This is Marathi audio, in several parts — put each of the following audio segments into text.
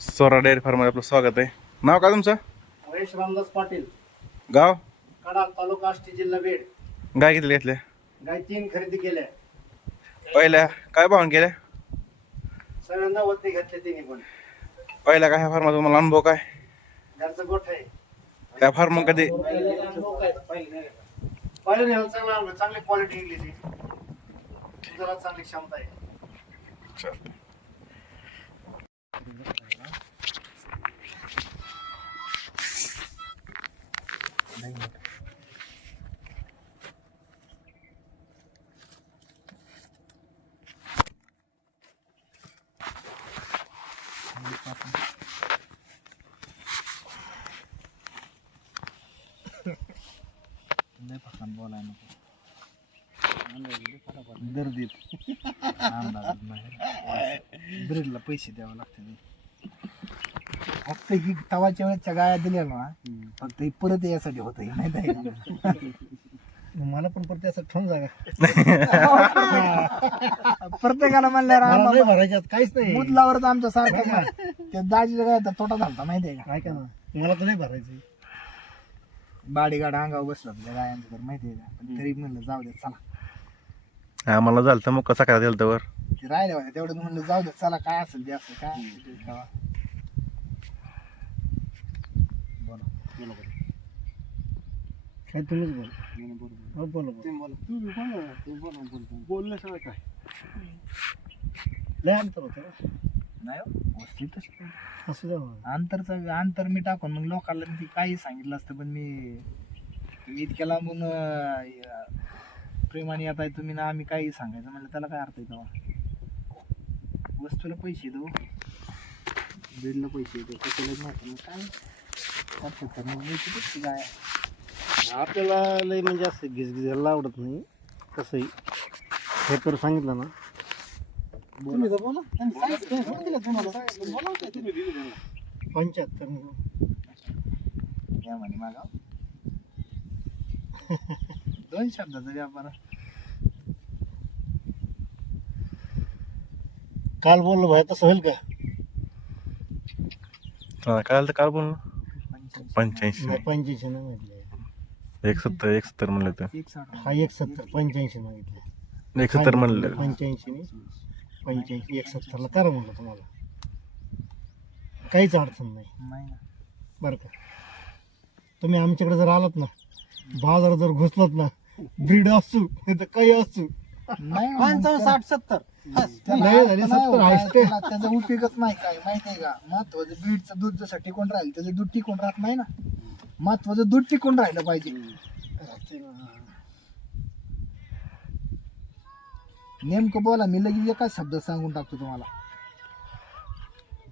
सोरा डेअरी फार्ममध्ये आपलं स्वागत आहे. नाव का तुमचं? महेश रामदास पाटील. गाव? कडाल तालुका आष्टी जिल्हा बीड. गाय किती घेतले गाय तीन खरेदी केल्या. पहिल्या काय भावून केल्या? सगळ्यांना वरती घेतले तिने पण. पहिल्या काय ह्या फार्माचा तुम्हाला अनुभव काय? घरचं गोठ आहे. त्या फार्म कधी? पहिले नाही चांगला चांगली क्वालिटी निघली ती. दुधाला चांगली क्षमता आहे. गर्दीत ब्रेडला पैसे द्यावे लागतात फक्त ही तवाच्या वेळेच्या गाया दिल्या ना फक्त ही परत यासाठी होत नाही मला पण परत असं ठेवून जागा. प्रत्येकाला म्हणल्यावर भरायच्यात काहीच मुदलावरच आमच्या सारखं त्या दाजीला काय होतं, तोटा झालता माहितीये का? काय का मला तर नाही भरायचं. बाडीगाड अंगावर बसला त्या गायांचं तर माहितीये का? पण तरी म्हणलं जाऊ दे चला. आम्हाला झालं तर मग कसं काय दिलं वर? ते राहिले होते तेवढं म्हणलं जाऊ दे चला काय असेल ते असं काय? खावा. काय तुम्हीच बोल. हो बोला बोला. बोलल्याशिवाय काय लय अंतर होतं नाही हो, वस्ती तशी असं जाऊ अंतरचं अंतर मी टाकून मग लोकांना मी काही सांगितलं असतं पण मी तुम्ही इतक्या लांबून अं, प्रेमाने येत आहे तुम्ही ना आम्ही काही सांगायचं म्हणलं त्याला काय अर्थ येतो वस्तूला पैसे देऊ. बेडला पैसे येतो कशाला मग काय? करतात तर मग मी किती ती गाय आपल्याला लय म्हणजे असं घिसघिसायला आवडत नाही. कसंही. हे तर सांगितलं ना. तुम्ही तर बोला. त्यांनी सांगितलं, त्यांनी सांगितलं दिलं तुम्हाला बोला काय ते. पंच्याहत्तर म्हणे मागा. दोन शब्दाचा व्यापार. काल बोललो भाई तसं होईल का? काय झालं तर काल बोल पंच्याऐंशी. नाही पंच्याऐंशी नाही म्हटलं. एक सत्तर एक सत्तर म्हणलं तर एक साठ हा एक सत्तर पंच्याऐंशी मागितलं. एक सत्तर म्हणलं. पंच्याऐंशी पंच्याऐंशी एक सत्तरला करा म्हणलं तुम्हाला. काहीच अडचण नाही. नाही ना बरं का. तुम्ही आमच्याकडे जर आलात ना बाजार जर घुसलात ना ब्रीड असू नाही तर काही असू. नाही पंचावन्न साठ सत्तर. नाही झाले, सत्तर हायस्ट. त्याचा उपयोगच नाही काय माहिती आहे का? महत्वाचं बीडचं दूध जसं टिकून राहील त्याचं दूध टिकून राहत नाही ना. महत्वाचं दूध टिकून राहिलं पाहिजे. नेमकं बोला मी लगेच एकाच शब्द सांगून टाकतो तुम्हाला.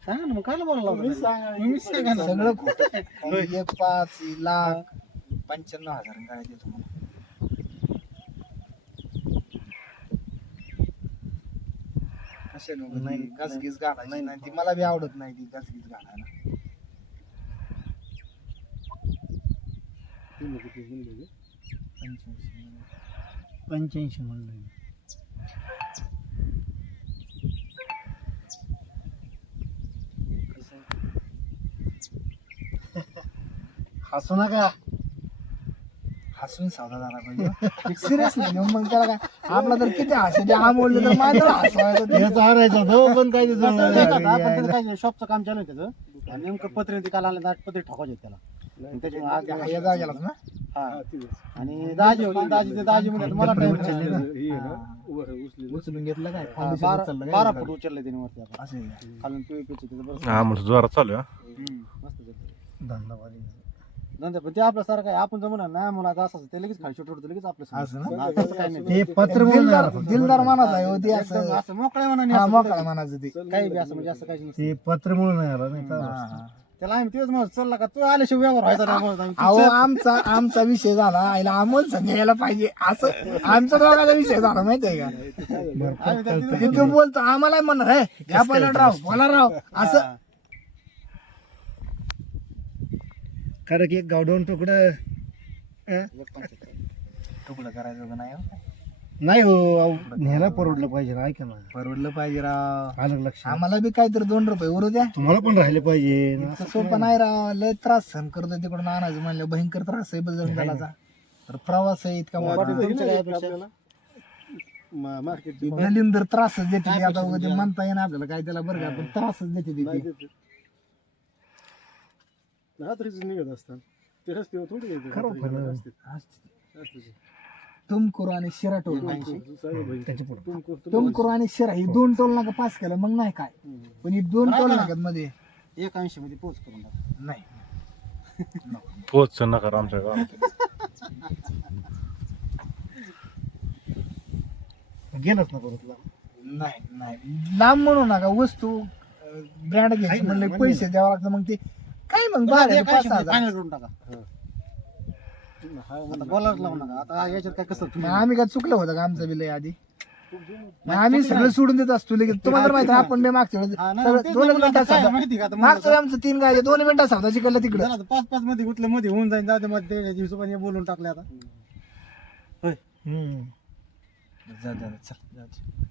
सांगा ना मग काय बोलायला सगळं खोटं. एक पाच लाख पंच्याण्णव हजार देतो तुम्हाला. कसे नको नाही गसगीस घालायची नाही ती मला बी आवडत नाही ती गसगीस घालायला पंच्याऐंशी. पंच्याऐंशी म्हणलं हसू नका हसून साधा झाला पाहिजे. सिरियस नाही. मग त्याला काय? आपला तर किती हसू द्या हा बोललो तर माझं हसवायचं ते. याचा हारायचा तो पण काय आपण काय शॉपचं काम चालू आहे त्याचं. आणि नेमकं पत्रे ते काल आलं पत्रे ठोकायचे त्याला. आणि त्याच्यामुळे आज हा, ना? हा. आणि दाजी होती दाजी ते दाजी मला टाइम उचलून घेतलं काय? बारा बारा फूट उचलले त्याने वरती आता. असं आहे. का? खालून पिवळी पिवळी त्याचं बरं हा म्हणतो जोरात चालू आहे, हा. हम्म, मस्त चालतं. धंदावादी नंतर पण ते आपल्यासारखं आहे. आपण जर म्हणा ना मला आता असं ते लगेच लगेच आपलं असं समजतं. ना? तसं काही नाही. ते पत्र दिलदार दिलदार आहे हो ते एकदम असं असं मोकळ्या मनाने हा असं मोकळा मानाचं ते. काही बी असं म्हणजे असं काही नसतं. ते पत्र म्हणून नाही आला नाही हा. त्याला आम्ही तेच म्हणत चलला का तू आल्याशिवाय व्यवहार व्हायचा नाही म्हणत आम्ही. अहो आमचा आमचा विषय झाला. आईला अमोल संघ यायला पाहिजे. असं आमचा दोघांचा विषय झाला माहितीये का? आम्ही तिथं- बोलतो. आम्हाला म्हणणार हे घ्या पहिला राव बोला राव. असं कारण की एक गाव दोन तुकडं तुकडं करायचं नाही हो? नाही हो अहो, न्यायला परवडलं पाहिजे ना ऐका ना. परवडलं पाहिजे राव. आलं लक्षात? आम्हाला बी काहीतरी दोन रुपये उरू द्या. तुम्हाला पण राहिले पाहिजे. ना. इतकं सोपं नाही राव. लय त्रास सहन करतो तिकडून आणायचं म्हणलं भयंकर त्रास आहे बजरंग दलाचा. तर प्रवास आहे इतका मार्केट त्रासच देते ती आता उगाच म्हणता येईना आपल्याला काय त्याला बरं का पण त्रासच देते ती. रात्रीच निघत असतात ते रस्त्यावर थोडी येते खरं रात्री खरं. असते. असते. असते. तुमकुर आणि शिरा टोल सगळं बघितलं. त्याच्या पुढं. तुमको- तुमकुर आणि शिरा ही दोन टोल नाका पास केलं मग नाही काय पण ही दोन टोल नाक्यात मध्ये एक ऐंशी मध्ये पोच करून टाका. नाही पोच नका आमच्या गावात गेलंच ना परत लांब. नाही नाही लांब म्हणू नका वस्तू ब्रँड घ्यायची म्हणले पैसे द्यावं लागतं मग ते काय मग बरं, एक पाच हजार. final करून टाका. आता बोलायला लावू नका. आता याच्यात काय कसं मग आम्ही काय चुकलं होतं का आमचं बिल आधी? मग आम्ही सगळं सोडून देत असतो लगेच. तुम्हाला माहिती आहे, आपण बी मागच्या वेळेस हा, नाही, सगळं तेच दोन म्हणलं मिनिटात आता काय समजा. माहिती का? आता मागचं आमचं तीन गाय दोन मिनिटात समजा जिकडलं तिकडं. पाच पाच मध्ये कुठलं मध्ये होऊन जाईल जाऊ दे मध्ये त्या हिशोबाने बोलून टाकले आता. होय हम्म चल.